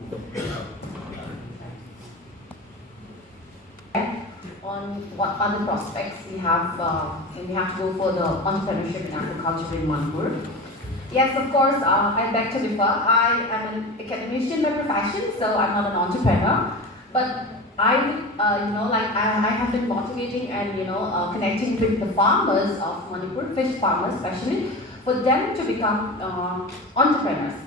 On what other prospects we have, and we have to go for the entrepreneurship in agriculture in Manipur. Yes, of course, I beg to differ. I am an academician by profession, so I'm not an entrepreneur. But I have been motivating and connecting with the farmers of Manipur, fish farmers especially, for them to become entrepreneurs.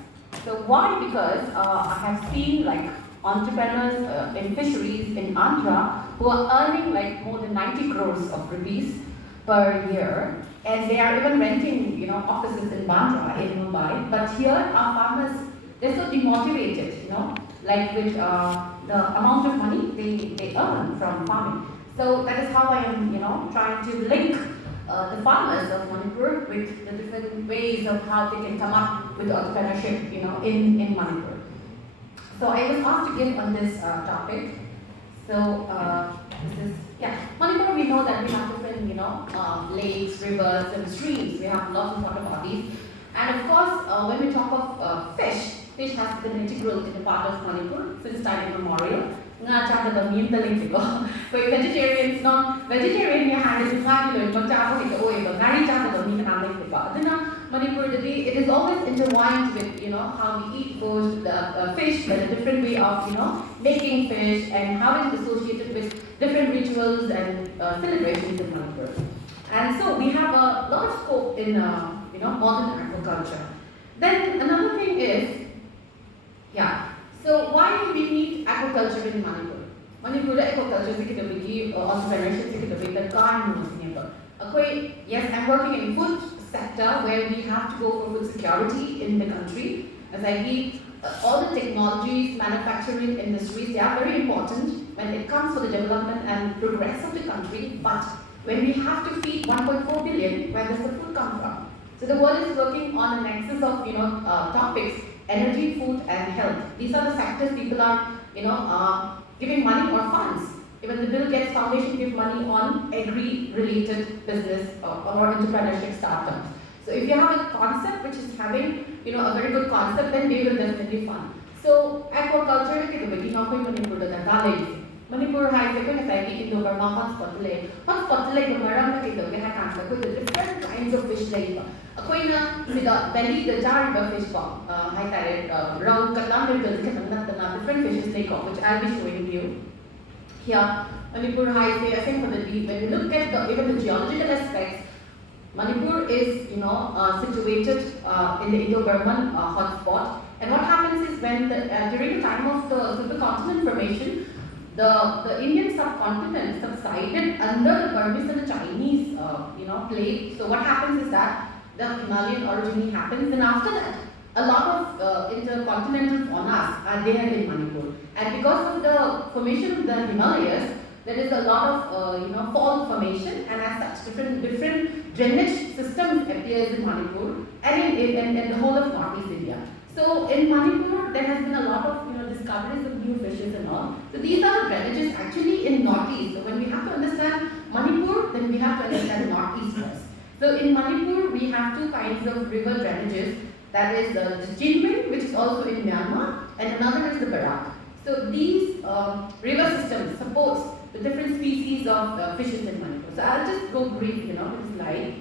So why? Because I have seen like entrepreneurs in fisheries in Andhra who are earning like more than 90 crores of rupees per year, and they are even renting offices in Bandra in Mumbai. But here our farmers, they're so demotivated, like with the amount of money they earn from farming. So that is how I am trying to link the farmers of Manipur with the different ways of how they can come up with entrepreneurship in Manipur. So I was asked to give on this topic. So this is, Manipur, we know that we have different, lakes, rivers, and streams. We have lots of water bodies. And of course, when we talk of fish has been integral in the part of Manipur since time immemorial. For vegetarians, vegetarian Manipur, it is always intertwined with how we eat fish, there's a different way of making fish, and how it is associated with different rituals and celebrations in Manipur. And so we have a lot of scope in modern agriculture. Then another thing is, so why do we need agriculture in Manipur? Manipur agriculture is entrepreneurship yes, I'm working in food sector where we have to go for food security in the country. As I mean, all the technologies, manufacturing industries, they are very important when it comes for the development and progress of the country. But when we have to feed 1.4 billion, where does the food come from? So the world is working on a nexus of topics: energy, food, and health. These are the sectors people are giving money or funds. Even the Bill Gates Foundation gives money on agri-related business or entrepreneurship startups. So if you have a concept which is having a very good concept, then they will definitely fund. So aquaculture ke the Manipur da Manipur has a Indo-Burma hotspot the maram the different kinds of fish like belly the jar fish bomb round different fishes like which I'll be showing you. Here, Manipur Highway, I think when you look at even the geological aspects, Manipur is situated in the Indo-Burman hotspot. And what happens is when during the time of the supercontinent formation, the Indian subcontinent subsided under the Burmese and the Chinese plate. So what happens is that the Himalayan orogeny happens, and after that, a lot of intercontinental faunas are there in Manipur. And because of the formation of the Himalayas, there is a lot of fault formation, and as such, different drainage systems appears in Manipur and in the whole of Northeast India. So in Manipur, there has been a lot of discoveries of new fishes and all. So these are the drainages actually in Northeast. So when we have to understand Manipur, then we have to understand Northeast first. So in Manipur, we have two kinds of river drainages. That is the Jinmin, which is also in Myanmar, and another is the Barak. So these river systems supports the different species of fishes in Manipur. So I'll just go brief, with the slide.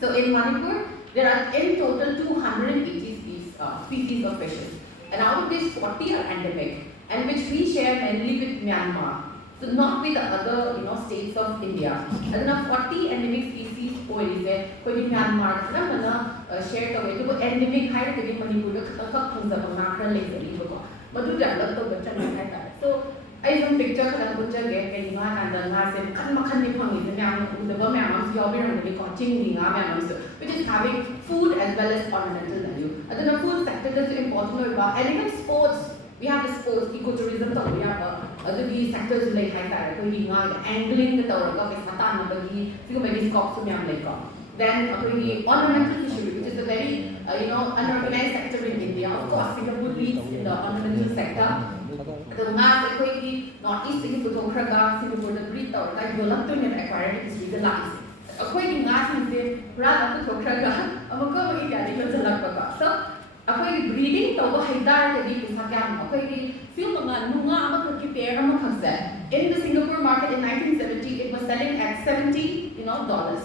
So in Manipur, there are in total 280 species of fishes, and out of these 40 are endemic, and which we share mainly with Myanmar. So not with the other states of India. And now 40 endemic species Myanmar share the endemic higher to Manipur so I some picture and picture get and which is having food as well as ornamental value. And then the food sector is important and even sports. We have the sports, ecotourism, we have other sectors like angling the then ornamental fishery, which is a very unorganized sector in India. Of course, Singapore leads in the ornamental sector. The math Northeast Singapore Singapore the Greek or like Voluptuous and aquatic is legalized. According to math is the rather to so ꯑꯩꯈꯣꯏꯒꯤ breeding ꯇꯧꯕ ꯍꯩꯇꯥꯔꯒꯗꯤ ꯄꯩꯁꯥ ꯀꯌꯥꯅꯣ ꯑꯩꯈꯣꯏꯒꯤ ꯐꯤꯜ ꯅꯨꯡꯉꯥ ꯑꯃꯈꯛꯀꯤ pair ꯑꯃꯈꯛꯁꯦ in the Singapore market in 1970 it was selling at $70 dollars.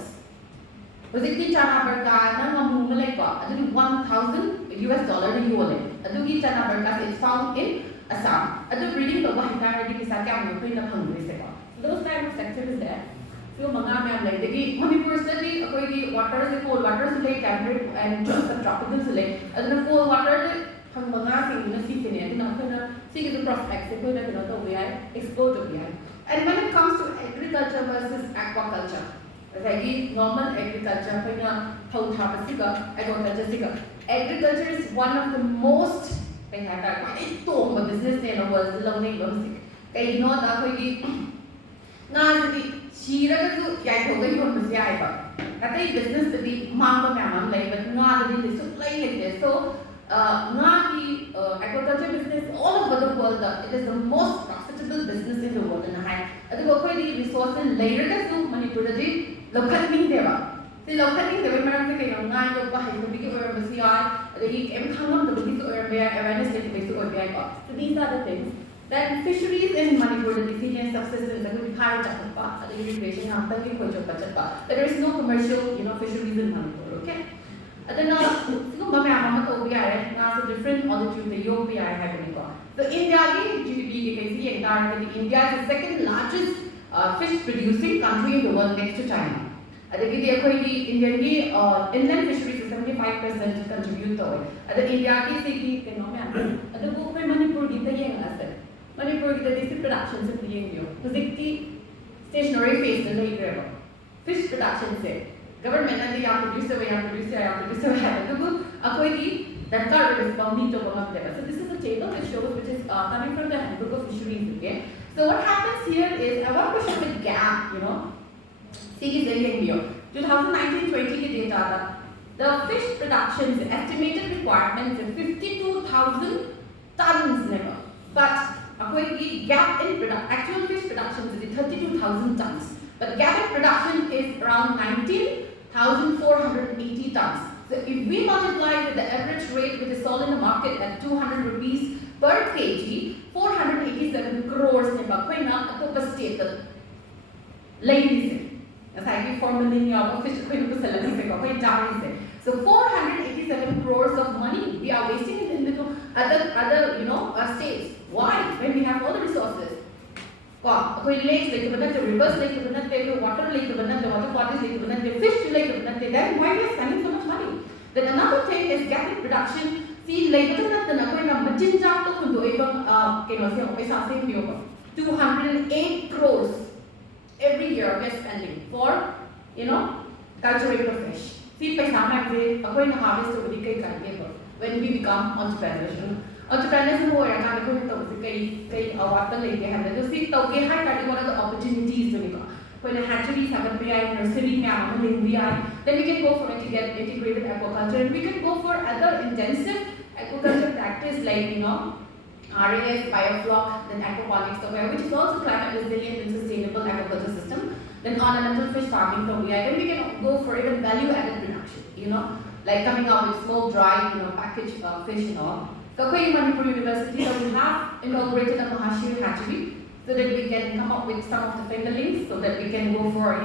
Hꯧꯖꯤꯛꯇꯤ Chana Burka na ngamu ma laiko adudi $1,000 na yole adugi Chana Burka is found in Assam adu breeding tauba haitaradi pisa kya mo khoi na phangri se ko those type of sectors there so manga me am lai degi Manipur study akoi water se cold water se lai temperate and subtropical se lai aduna cold water phang manga sing na si ne aduna khona si the prospects se khoi na kino to we explore to we and when it comes to agriculture versus aquaculture normal agriculture agriculture is one of the most business in the world. So agriculture business all over the world, it is the most profitable business in the world. And resources later to Manipur locating deva. The locating the women say on 9 of the or the awareness so these are the things. Then fisheries in Manipur, the decision subsistence, the irrigation, there is no commercial fisheries in Manipur, okay? Then different altitude the UPI happening. So India GDP you can see India is the second largest fish producing country in the world next to China. Indian inland fisheries is 75% contribute to it. India is Manipur Manipur is production stationary phase fish production government and the producer that card is bounding to one of them. So this is a table which shows which is coming from the handbook of fisheries. Okay. So what happens here is I want to show the gap. See this video. 2019-20 data. The fish production's estimated requirements is 52,000 tons never. But gap in actual fish production is 32,000 tons. But gap in production is around 19,480 tons. So if we multiply with the average rate which is sold in the market at 200 rupees per kg, 487 crores ne ba koina atopa state ladies as I formally of fish koina salary so 487 crores of money we are wasting it in the other states. Why? When we have all the resources. Lakes rivers water water bodies fish then why are we spending so much money? Then another thing is gap in production. See, like 208 crores every year we are spending for culturing the fish. See, harvest when we become entrepreneurs. Entrepreneurs who are one of the opportunities when hatcheries have a PI, nursery, then we can go for integrated aquaculture and we can go for other intensive aquaculture practice like RAS, biofloc, then aquaponics, which is also climate resilient and sustainable aquaculture system. Then ornamental fish farming, then we can go for even value-added production, like coming out with small dry, packaged fish and all. So Manipur University, we have inaugurated a Mahashiri hatchery so that we can come up with some of the fingerlings so that we can go for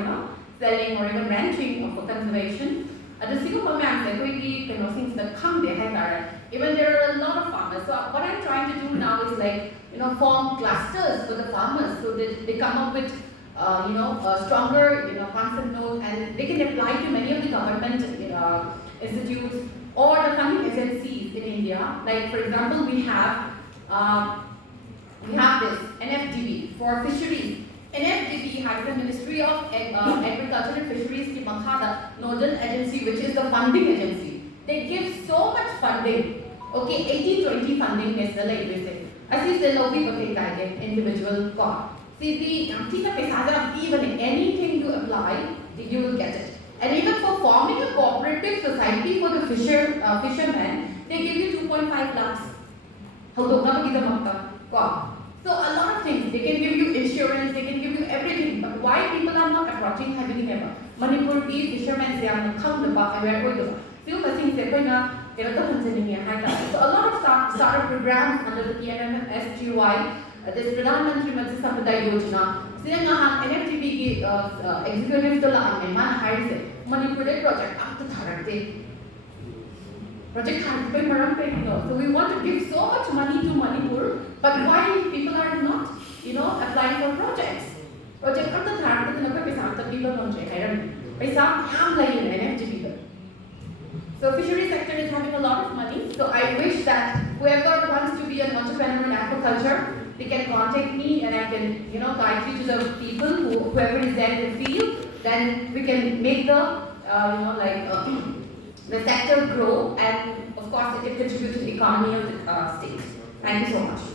selling or even ranching or for conservation. At the single things that come there, even there are a lot of farmers. So what I'm trying to do now is form clusters for the farmers so that they come up with a stronger concept note and they can apply to many of the government institutes or the funding agencies in India. Like for example, we have this NFDB for fisheries. NFDB has the Ministry of Agriculture and Fisheries ki Makhada Nodal Agency, which is the funding agency. They give so much funding. Okay, 80-20 funding is the like they say. As you say, individual cost. See, even anything you apply, you will get it. And even for forming a cooperative society for the fishermen, they give you 2.5 lakhs. So a lot of things, they can give you insurance, they can give you everything. But why people are not approaching heavily never? Manipur fishermen, they are not come the back and we are going to. So I think So a lot of startup programs under the PMSGY, this Pradhan Mantri Matsya Sampada Yojana, Sinangahan NFTP executive to la man hides Manipur project up to Tharate. Project so we want to give so much money to Manipur, but why people are not, applying for projects? Project up to Tharate, the people don't check. I don't So fishery sector is having a lot of money. So I wish that whoever wants to be an entrepreneur in aquaculture, they can contact me and I can, guide you to the people whoever is there in the field. Then we can make the, the sector grow, and of course it can contribute to the economy of the state. Thank you so much.